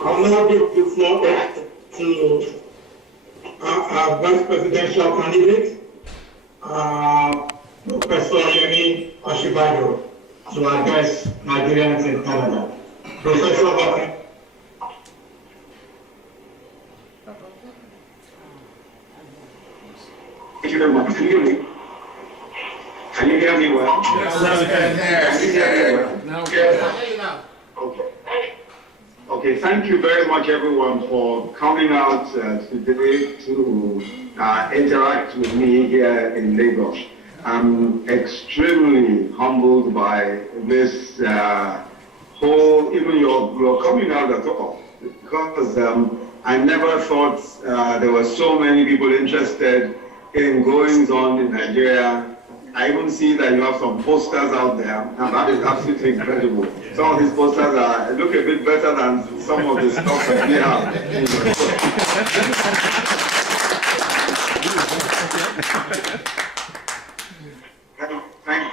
I'll now give the floor to our vice presidential candidate, Professor Yemi Osinbajo, to address Nigerians in Canada. Professor, welcome. Thank you very much. Can you hear me? Can you hear me well? Yes. Can you hear me well? Now we can hear you now. Okay. Okay, thank you very much everyone for coming out today to interact with me here in Lagos. I'm extremely humbled by this whole, even your coming out at all, because I never thought there were so many people interested in goings on in Nigeria. I even see that you have some posters out there, and that is absolutely incredible. Some of these posters look a bit better than some of the stuff that we have.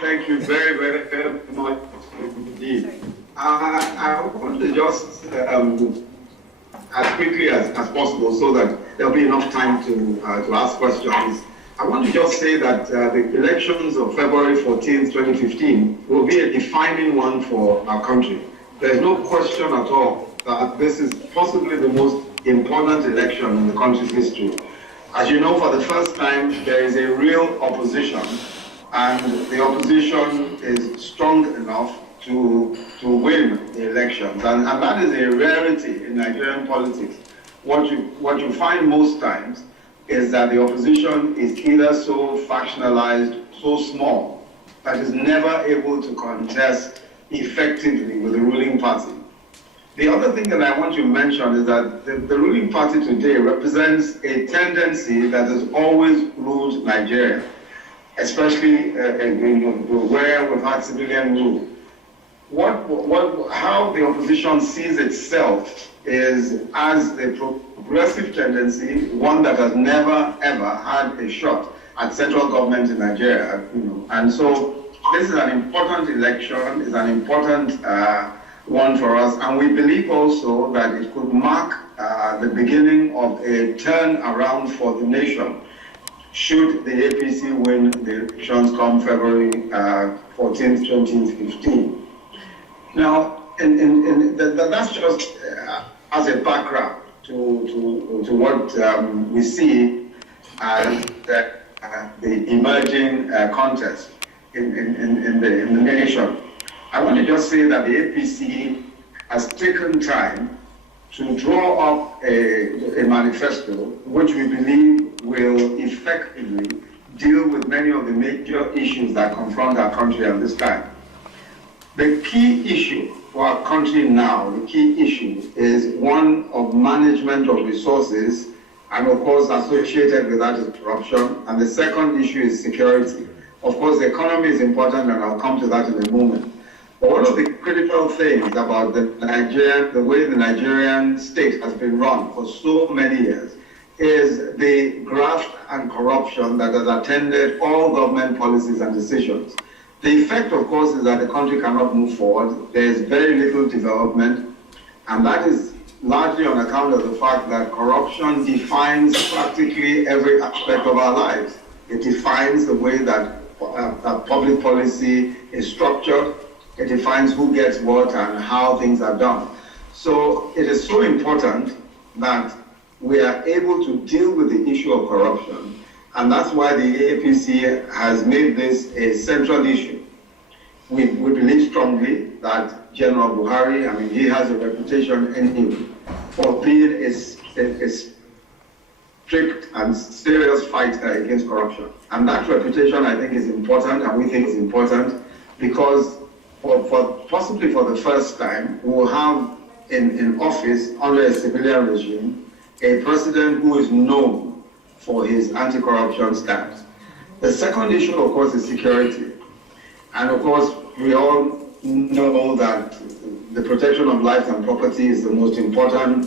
Thank you very, very, very much indeed. I want to just, as quickly as possible, so that there'll be enough time to ask questions. I want to just say that the elections of February 14th, 2015 will be a defining one for our country. There's no question at all that this is possibly the most important election in the country's history. As you know, for the first time, there is a real opposition, and the opposition is strong enough to win the elections. And that is a rarity in Nigerian politics. What you find most times is that the opposition is either so factionalized, so small, that is never able to contest effectively with the ruling party. The other thing that I want to mention is that the ruling party today represents a tendency that has always ruled Nigeria, especially where we've had civilian rule. How the opposition sees itself is as a progressive tendency, one that has never ever had a shot at central government in Nigeria, and so this is an important election, is an important one for us, and we believe also that it could mark the beginning of a turnaround for the nation should the APC win the elections come February 14th, 2015. Now, that's just as a background to what we see as the emerging contest in the nation. I want to just say that the APC has taken time to draw up a manifesto which we believe will effectively deal with many of the major issues that confront our country at this time. The key issue for our country now, the key issue is one of management of resources, and of course associated with that is corruption, and the second issue is security. Of course, the economy is important, and I'll come to that in a moment. But one of the critical things about the way the Nigerian state has been run for so many years is the graft and corruption that has attended all government policies and decisions. The effect, of course, is that the country cannot move forward. There is very little development, and that is largely on account of the fact that corruption defines practically every aspect of our lives. It defines the way that public policy is structured. It defines who gets what and how things are done. So it is so important that we are able to deal with the issue of corruption, and that's why the APC has made this a central issue. We believe strongly that General Buhari, he has a reputation anyway for being a strict and serious fighter against corruption. And that reputation, I think, is important, and we think is important because possibly for the first time, we will have in office under a civilian regime a president who is known for his anti-corruption stance. The second issue, of course, is security. And of course, we all know that the protection of life and property is the most important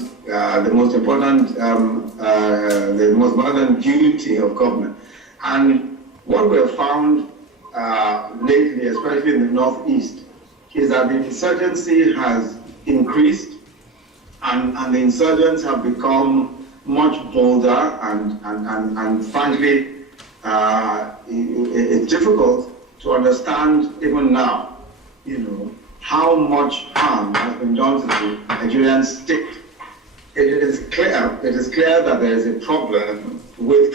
duty of government. And what we have found lately, especially in the Northeast, is that the insurgency has increased, and the insurgents have become much bolder, and frankly, it's difficult to understand even now, how much harm has been done to the Nigerian state. It is clear that there is a problem with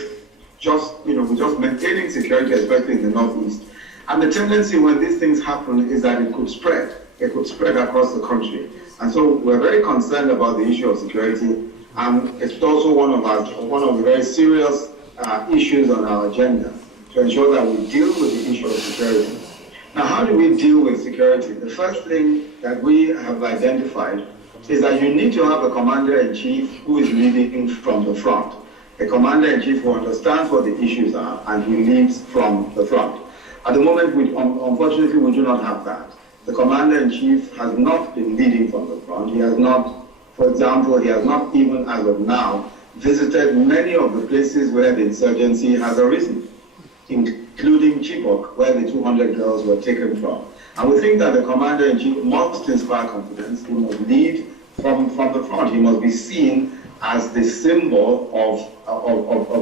just maintaining security, especially in the Northeast. And the tendency when these things happen is that it could spread. It could spread across the country. And so we're very concerned about the issue of security. And it's also one of the very serious issues on our agenda to ensure that we deal with the issue of security. Now, how do we deal with security? The first thing that we have identified is that you need to have a commander-in-chief who is leading from the front. A commander-in-chief who understands what the issues are and he leads from the front. At the moment, unfortunately, we do not have that. The commander-in-chief has not been leading from the front. He has not, for example, he has not even as of now visited many of the places where the insurgency has arisen, including Chibok, where the 200 girls were taken from. And we think that the commander-in-chief must inspire confidence. He must lead from the front. He must be seen as the symbol of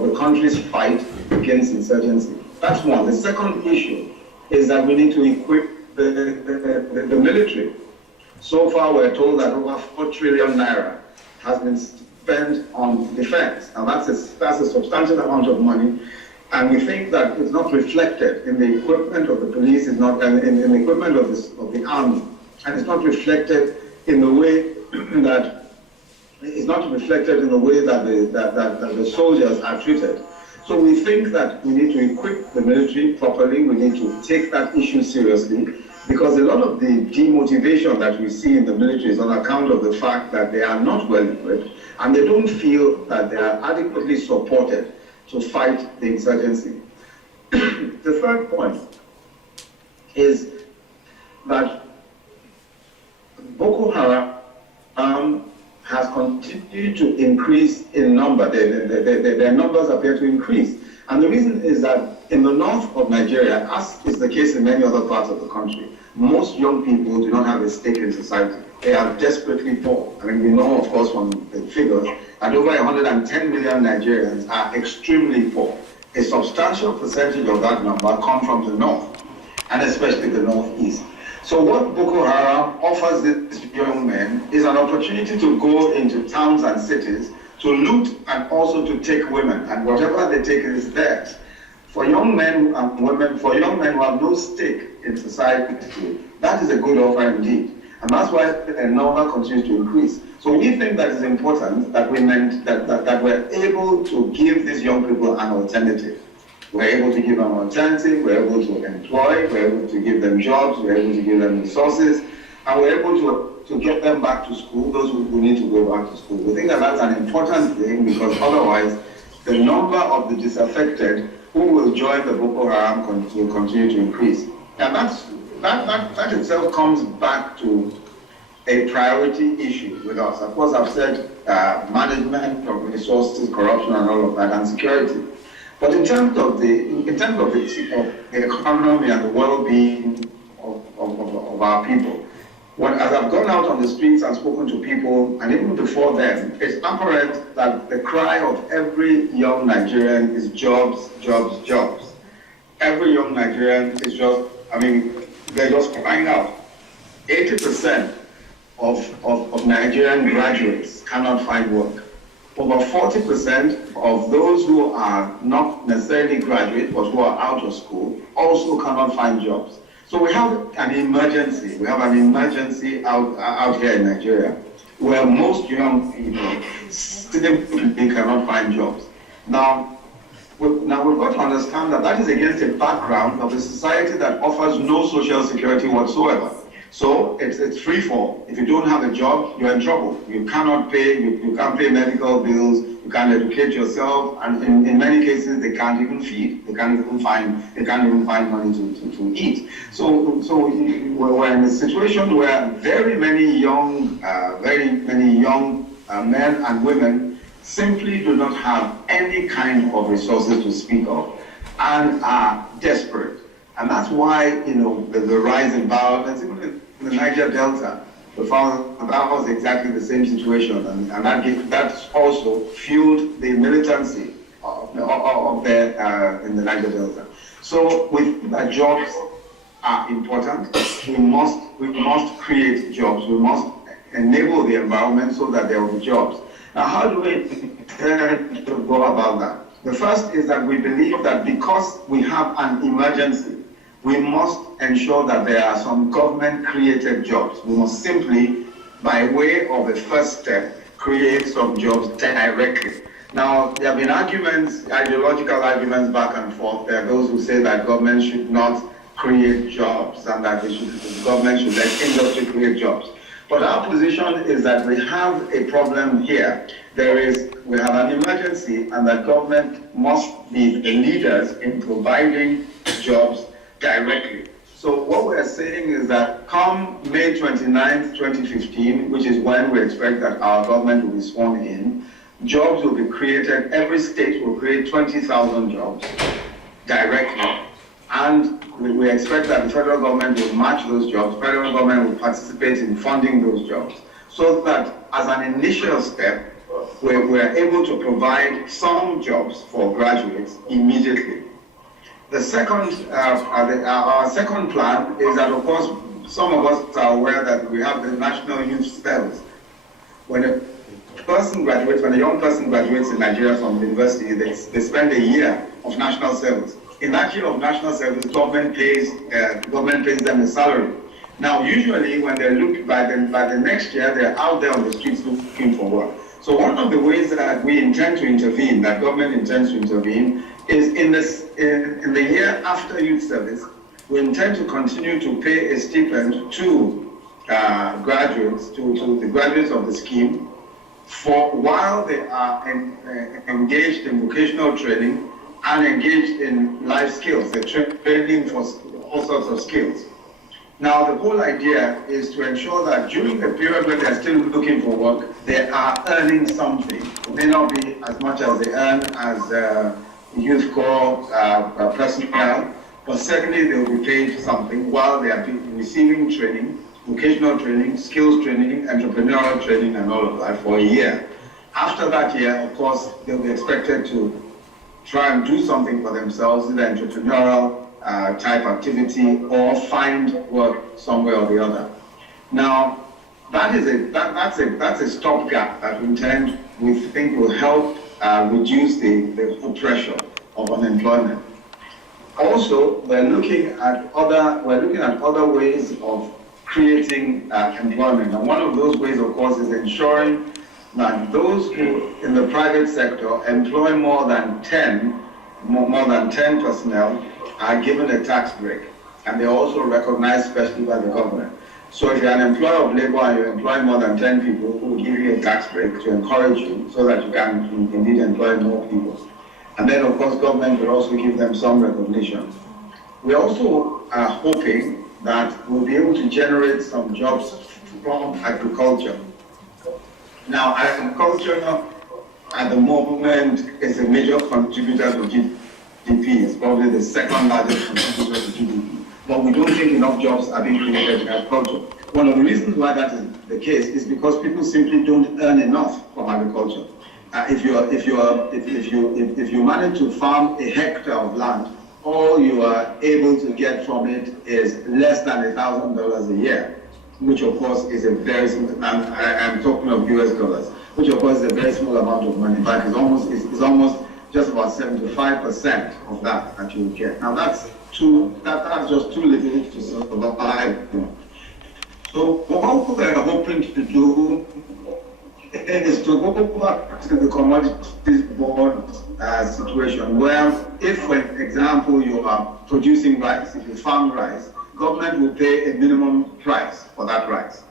the country's fight against insurgency. That's one. The second issue is that we need to equip the military. So far, we're told that over 4 trillion naira has been spent on defense. And that's a substantial amount of money. And we think that it's not reflected in the equipment of the police, in the equipment of the army, and it's not reflected in the way that the soldiers are treated. So we think that we need to equip the military properly. We need to take that issue seriously, because a lot of the demotivation that we see in the military is on account of the fact that they are not well equipped and they don't feel that they are adequately supported to fight the insurgency. The third point is that Boko Haram has continued to increase in number. Their numbers appear to increase. And the reason is that in the north of Nigeria, as is the case in many other parts of the country, most young people do not have a stake in society. They are desperately poor. I mean, we know, of course, from the figures, that over 110 million Nigerians are extremely poor. A substantial percentage of that number come from the north, and especially the northeast. So what Boko Haram offers these young men is an opportunity to go into towns and cities to loot and also to take women, and whatever they take is theirs. For young men and women, for young men who have no stake in society, that is a good offer indeed. And that's why the number continues to increase. So we think that it's important that that we're able to give these young people an alternative. We're able to give them an alternative, we're able to employ, we're able to give them jobs, we're able to give them resources, and we're able to get them back to school, those who need to go back to school. We think that that's an important thing, because otherwise the number of the disaffected who will join the Boko Haram will continue to increase. And that itself comes back to a priority issue with us. Of course, I've said management of resources, corruption, and all of that, and security. But in terms of the economy and the well-being of our people, as I've gone out on the streets and spoken to people, and even before then, it's apparent that the cry of every young Nigerian is jobs, jobs, jobs. Every young Nigerian is they're just crying out. 80% of Nigerian graduates cannot find work. Over 40% of those who are not necessarily graduates, but who are out of school, also cannot find jobs. So we have an emergency. We have an emergency out here in Nigeria, where most young people simply cannot find jobs. Now we've got to understand that is against a background of a society that offers no social security whatsoever. So it's free fall. If you don't have a job, you're in trouble. You cannot pay, you can't pay medical bills, you can't educate yourself, and in many cases they can't even feed. They can't even find money to eat. So we're in a situation where very many young men and women simply do not have any kind of resources to speak of and are desperate. And that's why, the rise in violence, even in the Niger Delta, we found that was exactly the same situation, and that also fueled the militancy of the in the Niger Delta. So with that, jobs are important. We must create jobs. We must enable the environment so that there will be jobs. Now, how do we intend to go about that? The first is that we believe that because we have an emergency, we must ensure that there are some government-created jobs. We must simply, by way of a first step, create some jobs directly. Now, there have been arguments, ideological arguments back and forth. There are those who say that government should not create jobs and that the government should let industry create jobs. But our position is that we have a problem here. We have an emergency, and that government must be the leaders in providing jobs directly. So what we're saying is that come May 29th, 2015, which is when we expect that our government will be sworn in, jobs will be created. Every state will create 20,000 jobs directly. And we expect that the federal government will match those jobs. The federal government will participate in funding those jobs, so that as an initial step, we're able to provide some jobs for graduates immediately. The second, our second plan is that, of course, some of us are aware that we have the National Youth Service. When a young person graduates in Nigeria from university, they spend a year of national service. In that year of national service, government pays them a salary. Now, usually, when they look by the next year, they're out there on the streets looking for work. So one of the ways that we intend to intervene, that government intends to intervene, is in the year after youth service, we intend to continue to pay a stipend to graduates, to the graduates of the scheme, for while they are engaged in vocational training and engaged in life skills. They're training for all sorts of skills. Now, the whole idea is to ensure that during the period when they're still looking for work, they are earning something. It may not be as much as they earn as Youth Corps personnel, but certainly they will be paid something while they are receiving training, vocational training, skills training, entrepreneurial training, and all of that for a year. After that year, of course, they'll be expected to try and do something for themselves, either entrepreneurial type activity, or find work somewhere or the other. Now, that's a stopgap that we think will help reduce the pressure of unemployment. Also, we're looking at other ways of creating employment, and one of those ways, of course, is ensuring that those who in the private sector employ more than 10 personnel are given a tax break, and they're also recognized especially by the government. So if you're an employer of labor and you employ more than 10 people, who will give you a tax break to encourage you so that you can indeed employ more people. And then, of course, government will also give them some recognition. We also are hoping that we'll be able to generate some jobs from agriculture. Now, agriculture at the moment is a major contributor to GDP. It's probably the second largest contributor to GDP. But we don't think enough jobs are being created in agriculture. One of the reasons why that is the case is because people simply don't earn enough from agriculture. If you manage to farm a hectare of land, all you are able to get from it is less than $1,000 a year, which of course is a very small. I'm talking of US dollars, which of course is a very small amount of money. In fact, it's almost just about 75% of that you will get. Now that's just too little to survive. So what we're hoping to do is to go back to the commodities board situation, where if, for example, you are producing rice, if you farm rice, government will pay a minimum price for that rice.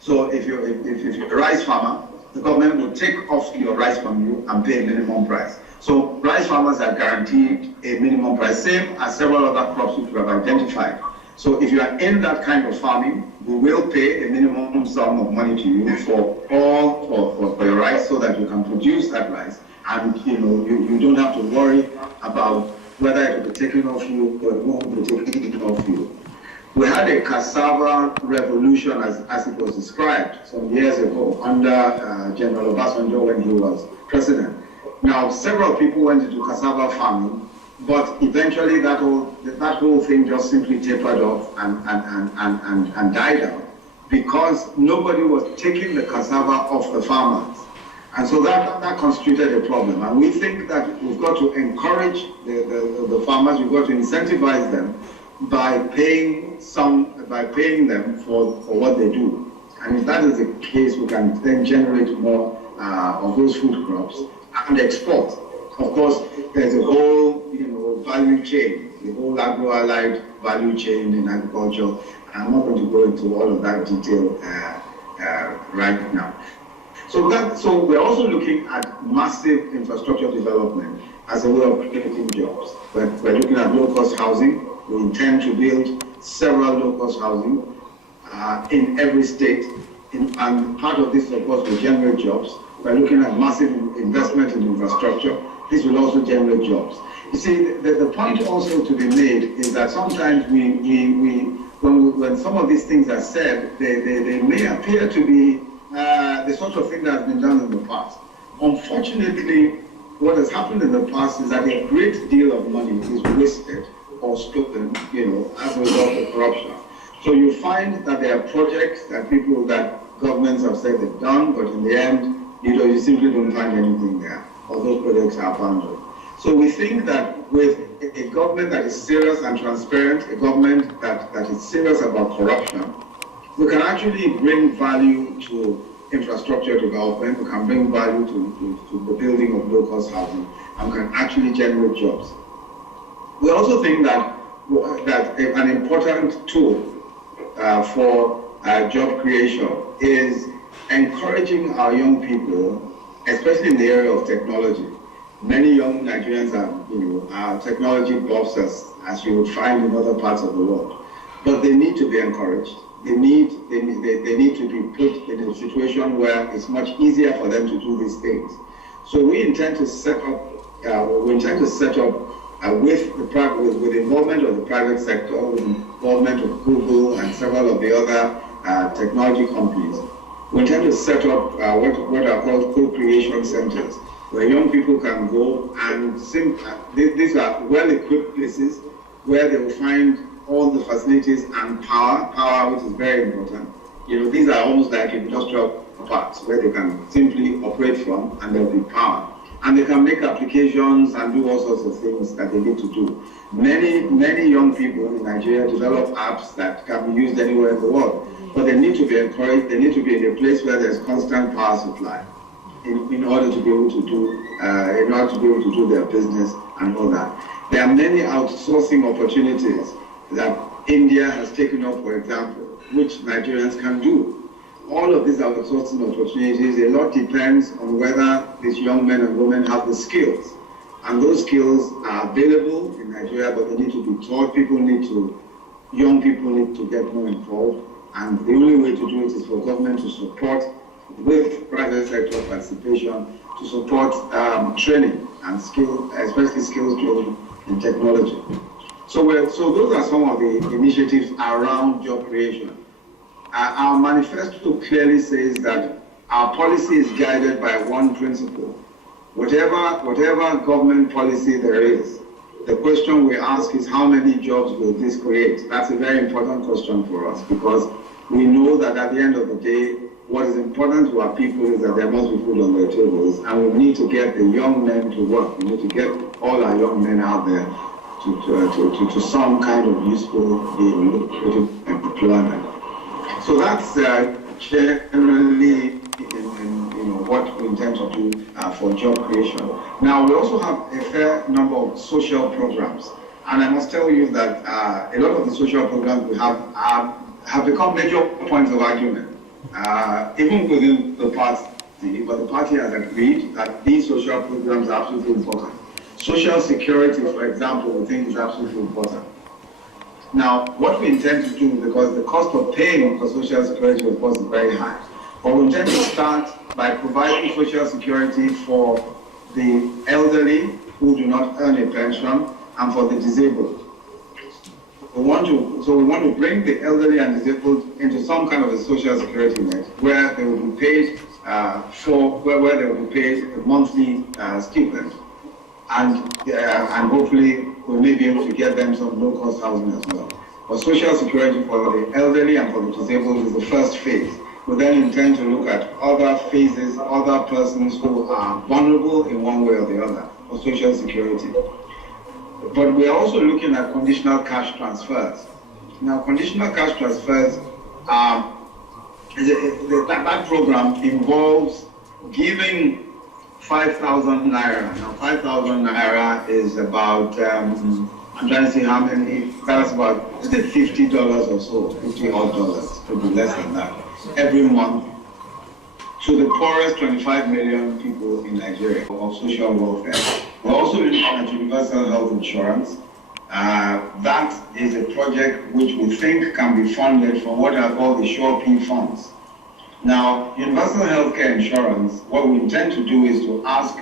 So if you're a rice farmer, the government will take off your rice from you and pay a minimum price. So rice farmers are guaranteed a minimum price, same as several other crops which we have identified. So if you are in that kind of farming, we will pay a minimum sum of money to you for your rice, so that you can produce that rice, and you don't have to worry about whether it will be taken off you or it won't be taken off you. We had a cassava revolution, as it was described some years ago under General Obasanjo when he was president. Now, several people went into cassava farming, but eventually that whole thing just simply tapered off and died out because nobody was taking the cassava off the farmers. And so that constituted a problem. And we think that we've got to encourage the farmers, we've got to incentivize them by paying them for what they do. And if that is the case, we can then generate more of those food crops and export. Of course, there's a whole value chain, the whole agro-allied value chain in agriculture. I'm not going to go into all of that detail right now. So we're also looking at massive infrastructure development as a way of creating jobs. We're looking at low-cost housing. We intend to build several low-cost housing in every state. And part of this, of course, will generate jobs. We're looking at massive investment in infrastructure. This will also generate jobs. You see, the point also to be made is that sometimes when some of these things are said, they may appear to be the sort of thing that has been done in the past. Unfortunately, what has happened in the past is that a great deal of money is wasted or stolen, as a result of corruption. So you find that there are projects that governments have said they've done, but in the end, you simply don't find anything there, or those projects are abandoned. So we think that with a government that is serious and transparent, a government that is serious about corruption, we can actually bring value to infrastructure development, we can bring value to the building of low-cost housing, and we can actually generate jobs. We also think that an important tool for job creation is encouraging our young people, especially in the area of technology. Many young Nigerians are technology buffs, as you would find in other parts of the world, but they need to be encouraged. They need to be put in a situation where it's much easier for them to do these things. So we intend to set up with the involvement of the private sector, with the involvement of Google and several of the other technology companies. We intend to set up what are called co-creation centers, where young people can go and these are well-equipped places where they will find all the facilities and power, which is very important. These are almost like industrial parks where they can simply operate from and there will be power. And they can make applications and do all sorts of things that they need to do. Many young people in Nigeria develop apps that can be used anywhere in the world, but they need to be encouraged. They need to be in a place where there's constant power supply in order to be able to do their business and all that. There are many outsourcing opportunities that India has taken up, for example, which Nigerians can do. All of these outsourcing opportunities, a lot depends on whether these young men and women have the skills. And those skills are available in Nigeria, but they need to be taught. Young people need to get more involved. And the only way to do it is for government to support, with private sector participation, to support training and especially skills training in technology. So those are some of the initiatives around job creation. Our manifesto clearly says that our policy is guided by one principle. Whatever government policy there is, the question we ask is how many jobs will this create? That's a very important question for us because we know that at the end of the day, what is important to our people is that there must be food on their tables, and we need to get the young men to work. We need to get all our young men out there to some kind of useful employment. So that's generally what we intend to do for job creation. Now, we also have a fair number of social programs, and I must tell you that a lot of the social programs we have become major points of argument, even within the party, but the party has agreed that these social programs are absolutely important. Social security, for example, we think is absolutely important. Now, what we intend to do, because the cost of paying for social security, of course, is very high, but we intend to start by providing social security for the elderly who do not earn a pension and for the disabled. we want to bring the elderly and disabled into some kind of a social security net where they will be paid where they will be paid a monthly stipend, and hopefully we may be able to get them some low-cost housing as well. But social security for the elderly and for the disabled is the first phase. We then intend to look at other phases, other persons who are vulnerable in one way or the other for social security. But we're also looking at conditional cash transfers. Now, conditional cash transfers, that program involves giving 5,000 naira. Now, 5,000 naira is about, I'm trying to see how many, that's about, is it $50 or so, $50 odd, could be less than that, every month to the poorest 25 million people in Nigeria of social welfare. We're also looking at universal health insurance. That is a project which we think can be funded from what are called the Sure P funds. Now, universal healthcare insurance, what we intend to do is to ask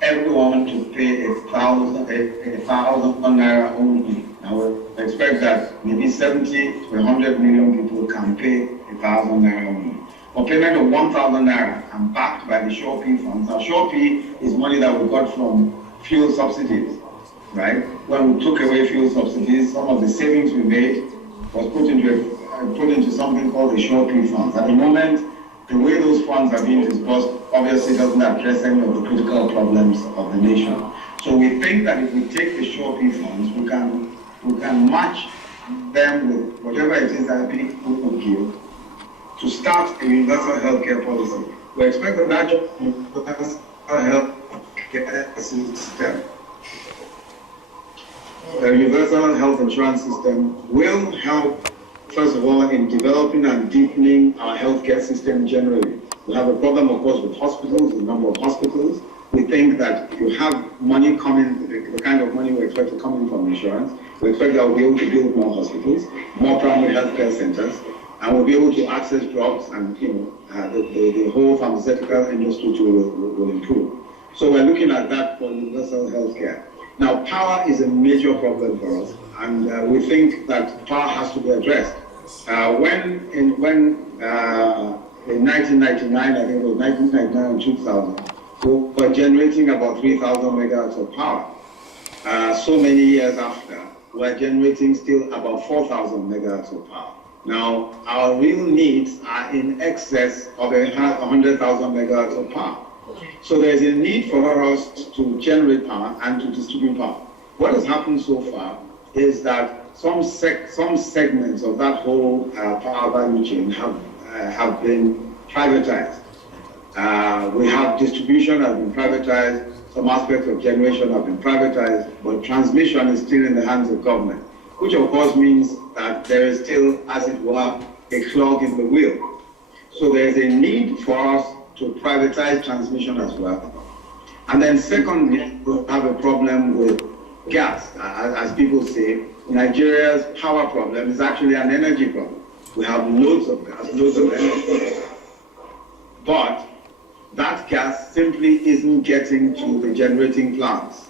everyone to pay 1,000 naira only. Now, we expect that maybe 70 to 100 million people can pay 1,000 naira only. For payment of 1,000 naira and backed by the Sure P funds. Now, Sure P is money that we got from fuel subsidies, right? When we took away fuel subsidies, some of the savings we made was put into something called the Sure P funds. At the moment, the way those funds are being disbursed obviously doesn't address any of the critical problems of the nation. So we think that if we take the Sure P funds, we can match them with whatever it is that people will give to start a universal healthcare policy. We expect that universal healthcare system, the universal health insurance system, will help, first of all, in developing and deepening our healthcare system generally. We have a problem, of course, with hospitals, the number of hospitals. We think that if you have money coming, the kind of money we expect to come in from insurance, we expect that we'll be able to build more hospitals, more primary healthcare centers, and we'll be able to access drugs, and the whole pharmaceutical industry too will improve. So we're looking at that for universal healthcare. Now, power is a major problem for us, and we think that power has to be addressed. When in 1999, I think it was 1999 and 2000, we were generating about 3,000 megawatts of power. So many years after, we're generating still about 4,000 megawatts of power. Now, our real needs are in excess of 100,000 megawatts of power. So there's a need for us to generate power and to distribute power. What has happened so far is that some segments of that whole power value chain have been privatized. We have distribution has been privatized, some aspects of generation have been privatized, but transmission is still in the hands of government, which of course means that there is still, as it were, a clog in the wheel. So there is a need for us to privatize transmission as well. And then secondly, we have a problem with gas. As people say, Nigeria's power problem is actually an energy problem. We have loads of gas, loads of energy. But that gas simply isn't getting to the generating plants.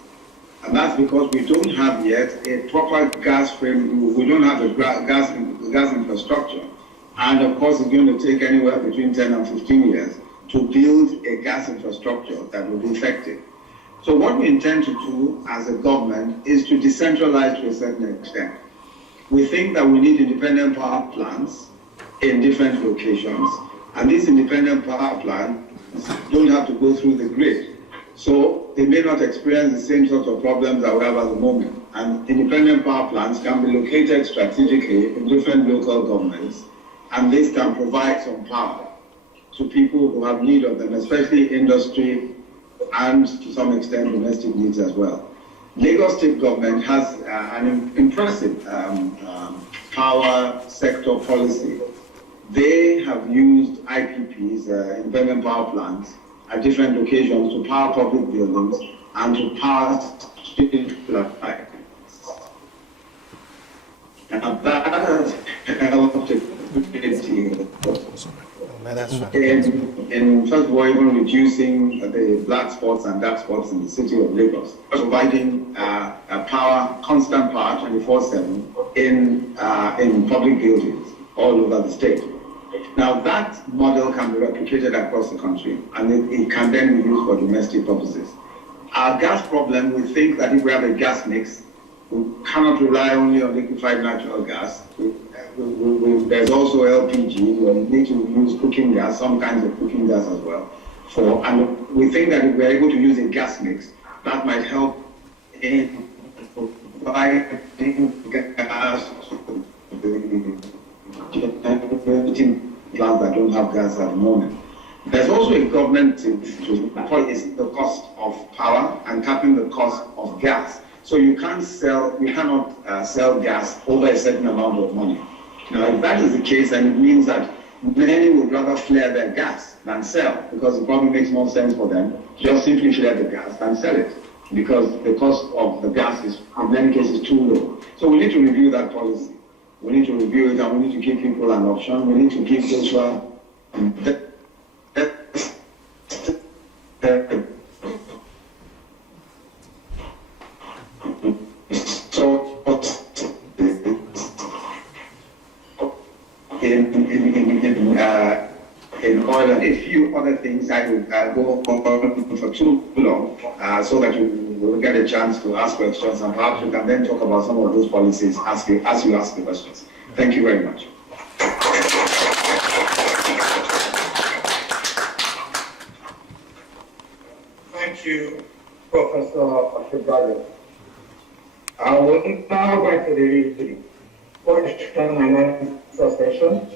And that's because we don't have yet a proper gas frame, we don't have a gas infrastructure. And of course, it's going to take anywhere between 10 and 15 years to build a gas infrastructure that will be effective. So what we intend to do as a government is to decentralize to a certain extent. We think that we need independent power plants in different locations, and these independent power plants don't have to go through the grid. So they may not experience the same sort of problems that we have at the moment. And independent power plants can be located strategically in different local governments, and this can provide some power to people who have need of them, especially industry and to some extent domestic needs as well. Lagos State government has an impressive power sector policy. They have used IPPs, independent power plants, at different locations to power public buildings and to power street lights. And that has helped to create that's fine. in first of all, even reducing the black spots and dark spots in the city of Lagos, providing power, constant power, 24/7 in public buildings all over the state. Now that model can be replicated across the country, and it can then be used for domestic purposes. Our gas problem, we think that if we have a gas mix, we cannot rely only on liquefied natural gas. There's also LPG. We need to use cooking gas, some kinds of cooking gas as well. And we think that if we're able to use a gas mix, that might help in providing gas to generating plants that don't have gas at the moment. There's also a government policy, the cost of power and capping the cost of gas. So you cannot sell gas over a certain amount of money. Now, if that is the case, then it means that many would rather flare their gas than sell, because it probably makes more sense for them to just simply flare the gas than sell it, because the cost of the gas is, in many cases, too low. So we need to review that policy. We need to review it, and we need to give people an option. We need to give those who are in oil and a few other things. I will go on for too long, so that you will get a chance to ask questions, and perhaps you can then talk about some of those policies as you ask the questions. Thank you very much. Thank you, Professor Osinbajo. I will now go to the question and answer session.